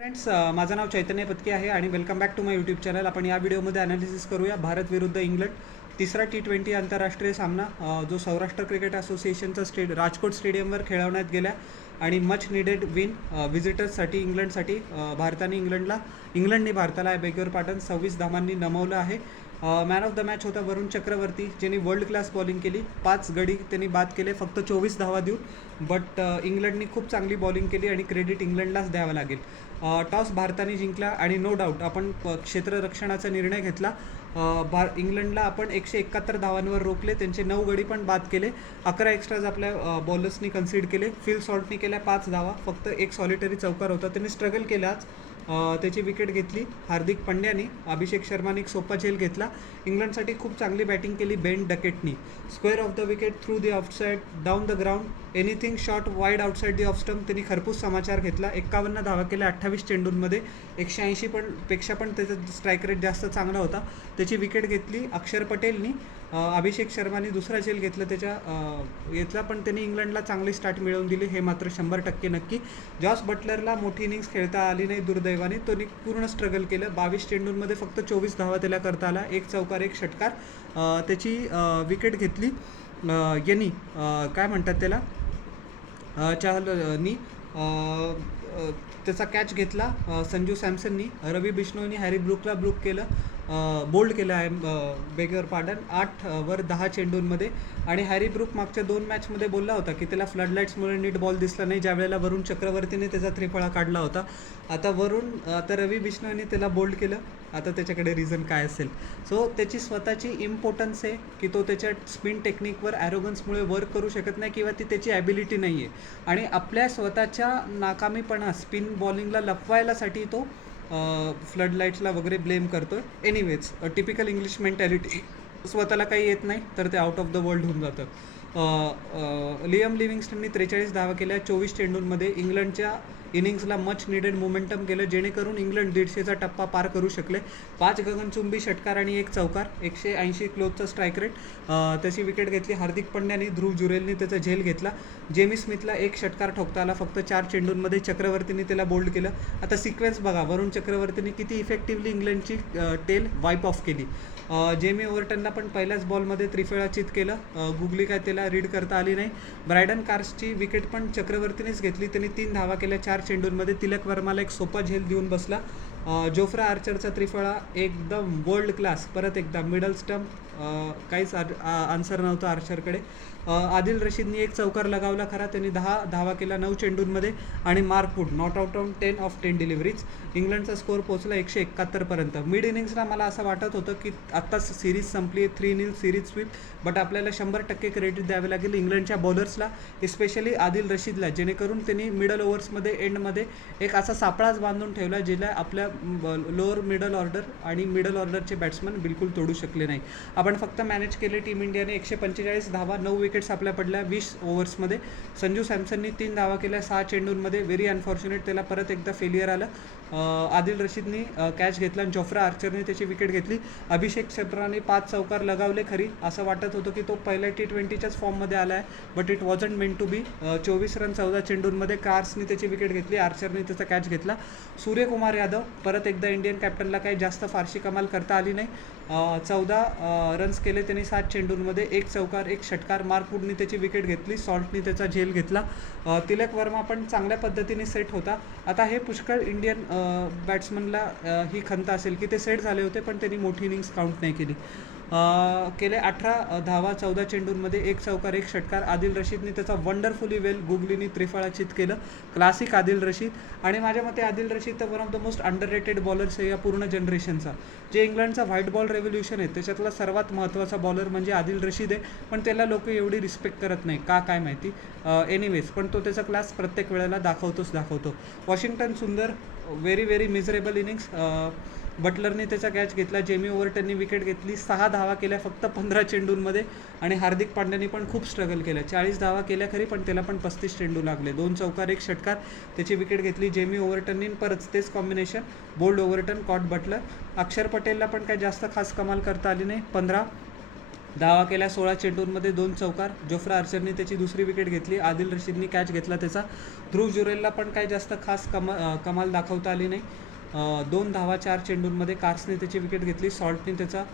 Friends, माझं नाव चैतन्य पत्की आहे आणि welcome back to my YouTube channel. आपण या व्हिडिओमध्ये ॲनालिसिस करूया भारत विरुद्ध इंग्लंड तिसरा T20 आंतरराष्ट्रीय सामना जो सौराष्ट्र क्रिकेट असोसिएशनचा राजकोट स्टेडियमवर खेळवण्यात गेला आणि मच निडेड विन व्हिजिटर्ससाठी इंग्लंडसाठी. इंग्लंडने भारताला बेगर पाटन 26 धावांनी नमवलं आहे. मॅन ऑफ द मॅच होता वरुण चक्रवर्ती, ज्यांनी वर्ल्ड क्लास बॉलिंग केली. 5 गडी त्यांनी बाद केले फक्त 24 धावा देऊन. बट इंग्लंडनी खूप चांगली बॉलिंग केली आणि क्रेडिट इंग्लंडलाच द्यावं लागेल. टॉस भारताने जिंकला आणि नो डाऊट आपण क्षेत्ररक्षणाचा निर्णय घेतला. इंग्लंडला आपण 171 धावांवर रोखले, त्यांचे 9 गडी पण बाद केले. 11 एक्स्ट्राज आपल्या बॉलर्सनी कन्सीड केले. फिल सॉल्टनी केल्या 5 धावा, फक्त एक सॉलिटरी चौकार होता, त्यांनी स्ट्रगल केला आज. त्याची विकेट घेतली हार्दिक पंड्याने. अभिषेक शर्माने एक सोपा झेल घेतला. इंग्लंडसाठी खूप चांगली बॅटिंग केली बेन डकेटनी. Square off the wicket, through the offside, down the ground, anything shot wide outside the off stump, त्यांनी खरपूस समाचार घेतला. 51 धावा केल्या 28 चेंडूंमध्ये. 180 पेक्षा पण त्याचा स्ट्राईक रेट जास्त चांगला होता. त्याची विकेट घेतली अक्षर पटेलनी. अभिषेक शर्माने दुसरा झेल घेतला पण त्यांनी इंग्लंडला चांगली स्टार्ट मिळवून दिली, हे मात्र 100% नक्की. जॉस बटलरला मोठी इनिंग्स खेळता आली नाही दुर्दैवाने. त्यांनी पूर्ण स्ट्रगल केलं. 22 चेंडूंमध्ये फक्त 24 धावा त्याला करता आला. एक चौकार एक षटकार. त्याची विकेट घेतली यांनी काय म्हणतात त्याला चहलनी. त्याचा कॅच घेतला संजू सॅमसननी. रवी बिश्नोईनी हॅरी ब्रूकला बोल्ड केलं आहे बेगर पार्डन 8 वर 10 चेंडूंमध्ये. आणि हॅरी ब्रूक मागच्या 2 मॅचमध्ये बोलला होता की त्याला फ्लडलाईट्समुळे नीट बॉल दिसला नाही, ज्यावेळेला वरुण चक्रवर्तीने त्याचा त्रिफळा काढला होता. आता रवी बिश्नोईने त्याला बोल्ड केलं. आता त्याच्याकडे रिझन काय असेल? सो त्याची स्वतःची इम्पॉर्टन्स आहे की तो त्याच्या स्पिन टेक्निकवर ॲरोगन्समुळे वर्क करू शकत नाही किंवा ती त्याची ॲबिलिटी नाही आहे. आणि आपल्या स्वतःच्या नाकामीपणा स्पिन बॉलिंगला लपवायलासाठी तो फ्लडलाईट्सला वगैरे ब्लेम करतो. Anyways typical English mentality. स्वतःला काही येत नाही तर ते आउट ऑफ द वर्ल्ड होऊन जातं. लियम लिव्हिंगस्टननी 43 धावा केल्या 24 चेंडूंमध्ये. इंग्लंडच्या इनिंग्सला मच निडेड मोमेंटम केलं, जेणेकरून इंग्लंड 150चा टप्पा पार करू शकले. 5 गगनचुंबी षटकार आणि 1 चौकार, 180 क्लोजचा स्ट्राईक रेट. त्याची विकेट घेतली हार्दिक पंड्याने. ध्रुव जुरेलने त्याचा झेल घेतला. जेमी स्मिथला 1 षटकार ठोकता आला फक्त 4 चेंडूंमध्ये. चक्रवर्तीने त्याला बोल्ड केलं. आता सिक्वेन्स बघा, वरुण चक्रवर्तीने किती इफेक्टिव्हली इंग्लंडची टेल वाईप ऑफ केली. जेमी ओव्हरटनला पण पहिल्याच बॉलमध्ये त्रिफळा चित केलं. गुगली काय त्याला रीड करता आली नाही. ब्रायडन कार्सची विकेट पण चक्रवर्तीनेच घेतली. त्यांनी 3 धावा केल्या 4 चेंडूंमध्ये. तिलक वर्माला एक सोपा झेल देऊन बसला. जोफ्रा आर्चरचा त्रिफळा एकदम वर्ल्ड क्लास. परत एकदा मिडल स्टंप, काहीच आन्सर नव्हतं आर्चरकडे. आदिल रशीदनी 1 चौकार लगावला खरा, त्यांनी 10 धावा केला 9 चेंडूंमध्ये. आणि Mark Wood not out on 10 off 10 deliveries. इंग्लंडचा स्कोअर पोहोचला 171 पर्यंत. मिड इनिंग्सला मला असं वाटत होतं की आत्ताच सिरीज संपली, 3-0 सिरीज स्वीप. बट आपल्याला 100% क्रेडिट द्यावे लागेल इंग्लंडच्या बॉलर्सला, एस्पेशली आदिल रशीदला, जेणेकरून त्यांनी मिडल ओव्हर्समध्ये एंडमध्ये एक असा सापळाच बांधून ठेवला ज्याला आपल्या लोअर मिडल ऑर्डर आणि मिडल ऑर्डरचे बॅट्समन बिलकुल तोडू शकले नाही. आपण फक्त मॅनेज केले टीम इंडियाने. 145 धावा, 9 विकेट्स आपल्या पडल्या 20 ओव्हर्समध्ये. संजू सॅमसननी 3 धावा केल्या 6 चेंडूंमध्ये. व्हेरी अनफॉर्च्युनेट, त्याला परत एकदा फेलियर आलं. आदिल रशीदनी कॅच घेतला आणि जोफ्रा आर्चरने त्याची विकेट घेतली. अभिषेक शर्माने 5 चौकार लगावले खरी. असं वाटत होतं की तो पहिल्या T20च्याच फॉर्ममध्ये आला आहे, but it wasn't meant to be. 24 run 14 चेंडूंमध्ये. कार्सने त्याची विकेट घेतली, आर्चरने त्याचा कॅच घेतला. सूर्यकुमार यादव परत एकदा इंडियन कॅप्टनला काही जास्त फारशी कमाल करता आली नाही. 14 रन्स केले त्यांनी 7 चेंडूंमध्ये. 1 चौकार 1 षटकार. मार्क वूडनी त्याची विकेट घेतली. सॉल्टनी त्याचा झेल घेतला. तिलक वर्मा पण चांगल्या पद्धतीने सेट होता. आता हे पुष्कळ इंडियन बॅट्समनला ही खंत असेल की ते सेट झाले होते पण त्यांनी मोठी इनिंग्स काउंट नाही केली. 18 धावा 14 चेंडूंमध्ये. 1 चौकार 1 षटकार. आदिल रशीदने त्याचा वंडरफुली वेल गुगलीनी त्रिफळाचित केलं. क्लासिक आदिल रशीद. आणि माझ्या मते आदिल रशीद तर one of the most underrated bowlers आहे या पूर्ण जनरेशनचा. जे इंग्लंडचा व्हाईट बॉल रेव्होल्युशन आहे त्याच्यातला सर्वात महत्त्वाचा बॉलर म्हणजे आदिल रशीद आहे, पण त्याला लोक एवढी रिस्पेक्ट करत नाही का काय माहिती. एनिवेज पण तो त्याचा क्लास प्रत्येक वेळेला दाखवतो. वॉशिंग्टन सुंदर व्हेरी मिझरेबल इनिंग्स. बटलरने त्याचा कॅच घेतला. जेमी ओव्हरटननी विकेट घेतली. 6 धावा केल्या फक्त 15 चेंडूंमध्ये. आणि हार्दिक पांड्याने पण खूप स्ट्रगल केलं. 40 धावा केल्या खरी, पण त्याला पण 35 चेंडू लागले. 2 चौकार 1 षटकार. त्याची विकेट घेतली जेमी ओव्हरटननी. परत तेच कॉम्बिनेशन बोल्ड ओव्हरटन कॉट बटलर. अक्षर पटेलला पण काही जास्त खास कमाल करता आली नाही. 15 धावा केल्या 16 चेंडूंमध्ये 2 चौकार. जोफ्रा आर्चरनी त्याची दुसरी विकेट घेतली. आदिल रशीदनी कॅच घेतला त्याचा. ध्रुव जुरेलला पण काही जास्त खास कमाल दाखवता आली नाही. 2 धावा 4 चेंडूंमध्ये. कार्सने त्याची विकेट घेतली. सॉल्टने त्याचा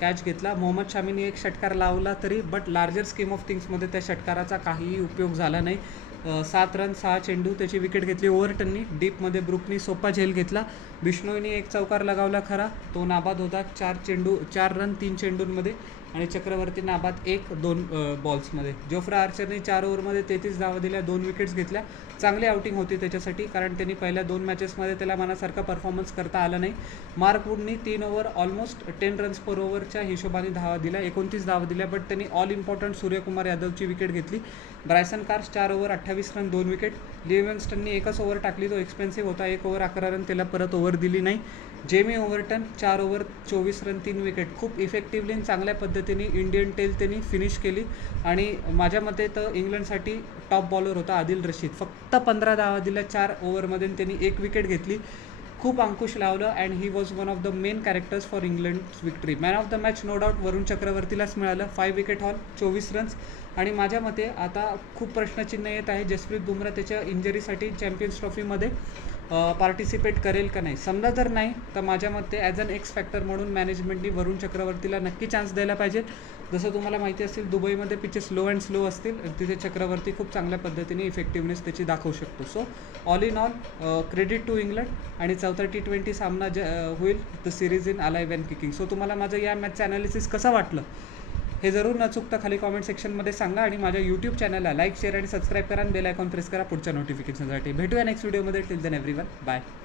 कॅच घेतला. मोहम्मद शामीने एक षटकार लावला तरी बट लार्जर स्कीम ऑफ थिंग्समध्ये त्या षटकाराचा काहीही उपयोग झाला नाही. 7 रन 6 चेंडू. त्याची विकेट घेतली ओव्हरटननी. डीपमध्ये ब्रुकनी सोपा झेल घेतला. बिश्नोईने एक चौकार लगावला खरा, तो नाबाद होता. 4 रन 3 चेंडूंमध्ये आणि चक्रवर्ती नाबाद 1-2 बॉल्समध्ये. जोफ्रा आर्चरने 4 ओव्हरमध्ये 33 धावा दिल्या, 2 विकेट्स घेतल्या. चांगली आउटिंग होती त्याच्यासाठी, कारण त्यांनी पहिल्या 2 मॅचेसमध्ये त्याला मनासारखा परफॉर्मन्स करता आला नाही. मार्क वुडनी 3 ओव्हर ऑलमोस्ट 10 रन्स पर ओव्हरच्या हिशोबाने धावा दिल्या, 29 धावा दिल्या, बट त्यांनी ऑल इम्पॉर्टंट सूर्यकुमार यादवची विकेट घेतली. Bryson Carse 4 over 28 run 2 wicket. लिव्हिंगस्टननी एकच ओव्हर टाकली, तो एक्सपेन्सिव्ह होता. 1 ओव्हर 11 रन, त्याला परत ओव्हर दिली नाही. Jamie Overton 4 over 24 run 3 wicket. खूप इफेक्टिव्हली चांगल्या पद्धतीने इंडियन टेल त्यांनी फिनिश केली आणि माझ्या मते तर इंग्लंडसाठी टॉप बॉलर होता आदिल रशीद. फक्त 15 धावा दिल्या 4 ओव्हरमध्ये, त्यांनी 1 विकेट घेतली. खूप अंकुश लावलं and he was one of the main characters for England victory. Man of the match no doubt Varun चक्रवर्तीलाच मिळालं. 5 विकेट हॉल 24 रन्स. आणि माझ्या मते आता खूप प्रश्नचिन्ह येत आहे, जसप्रीत बुमराह त्याच्या इंजरीसाठी चॅम्पियन्स ट्रॉफीमध्ये पार्टिसिपेट करेल का नाही. समजा जर नाही तर माझ्या मते ॲज अन एक्स फॅक्टर म्हणून मॅनेजमेंटनी वरुण चक्रवर्तीला नक्की चान्स द्यायला पाहिजे. जसं तुम्हाला माहिती असेल दुबईमध्ये पिचेस लो अँड स्लो असतील, तिथे चक्रवर्ती खूप चांगल्या पद्धतीने इफेक्टिव्हनेस त्याची दाखवू शकतो. So all in all credit to England आणि चौथा T20 सामना होईल the series in alive and kicking. So तुम्हाला माझं या मॅचचं ॲनालिसिस कसं वाटलं हे जरूर न चुकता खाली कॉमेंट सेक्शनमध्ये सांगा आणि माझ्या यूट्यूब चॅनलला लाईक शेअर आणि सबस्क्राईब करा आणि बेल आयकॉन प्रेस करा पुढच्या नोटिफिकेशनसाठी. भेटूया नेक्स्ट व्हिडिओमध्ये. Till then everyone, bye.